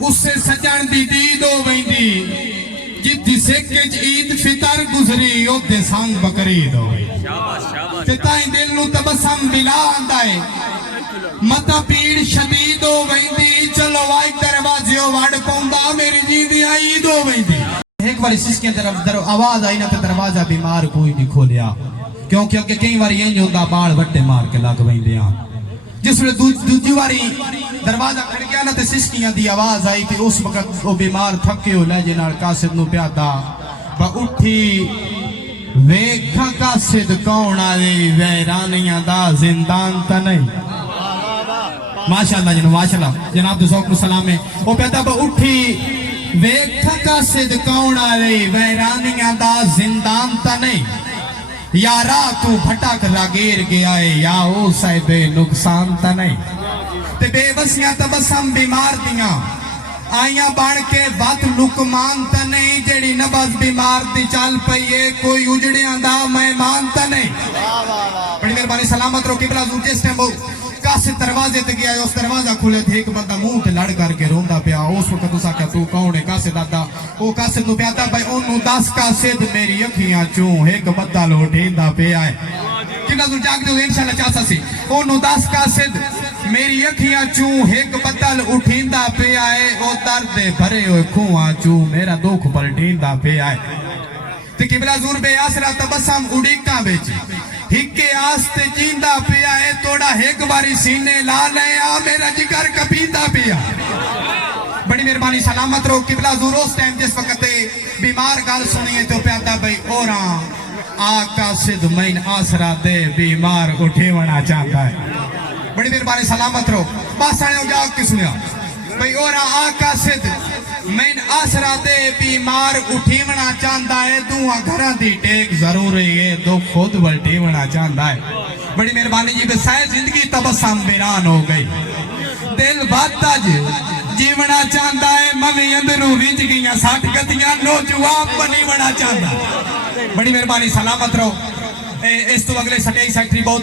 اس سے سجن دی دید ہو ویندی جدی سکھ عید فطر گزری او دے سانگ بقرعید ہو وئی تے تائیں دل نو تبسم بلا آندائے متا پیڑ شدید ہو ویندی چلو وائی دروازے وڑ پوندا میری جیندی عید ہو ویندی ایک باری سسکیاں طرف آواز آئی نا تے دروازہ بیمار کوئی نہیں کھولیا کیونکہ کئی باری انج ہوندا بال وٹے مار کے لگ ویندیاں جس ویلے دوجی باری دروازہ کھڑ گیا نا تے سسکیاں دی آواز آئی تے اس وقت وہ بیمار تھکے ہو لہجے نال قاصد نو پیادا با اٹھی ویکھا قاصد کون آئی ویرانیاں دا زندان تا نہیں ماشاءاللہ جناب ماشاءاللہ جناب دو سوک سلام ہے وہ پیادا با اٹھی ویکھا قاصد کون آئی ویرانیاں دا زندان تا نہیں یارا تو بھٹک راگیر گیا ہے یا او صاحب نقصان تا نہیں تے بے بسیاں تبسم بیمار دیاں آئیاں بڑھ کے بات لکمان تا نہیں جیڑی نبض بیمار دی چال پئیے کوئی اجڑیاں دا مہمان تا نہیں بڑی مہربانی سلامت رو قبلہ زور جس ٹائم قاصد دروازے تے گیا ہے اس دروازہ کھلے تھے ایک بندہ منہ تے لڑ کر کے روندا پیا اس وقت اسا کہ تو کون ہے قاصد آدا او قاصد نو پیادا بھائی اونوں 10 قاصد میری اکھیاں چوں ایک بندہ لوٹیندا پیا ہے کنا زور جاگ دے انشاءاللہ چاہتا سی اونوں 10 قاصد میری اکھیاں چوں ایک بدل اٹھیندا پیا ہے او درد بھرے ہوئے کھواں چوں میرا دکھ پلٹیندا پیا ہے تے قبلہ زور بے آسرا تبسم اڑیکاں وچ ہکے آستے جیندہ پیا ہے توڑا ایک باری سینے لا لے آ میرا جگر کپیندہ پیا بڑی مہربانی سلامت رو قبلہ زور اس ٹائم جس وقت بیمار گال سنیے تو پیادا بھائی اوراں آقا صد مین آسرا دے بیمار اٹھے ونا چاہتا ہے بڑی مہربانی سلامت رو باسانے ہو جاؤ کی سنیا بھائی اوراں آقا صد مین آسرا دے بیمار اٹھیونا چاہتا ہے دعا گھران دی ٹیک ضروری ہے دو خود بلٹیونا چاہتا ہے بڑی مہربانی جی بسائے زندگی تبسم بیران ہو گئی دل باتا جیونا چاہتا ہے ممی اندروں رنج گئیاں 60 گتیاں نوجوان بنیونا چاہتا ہے بڑی مہربانی سلامت رہو اس تو اگلے سٹیج سیکٹری بہت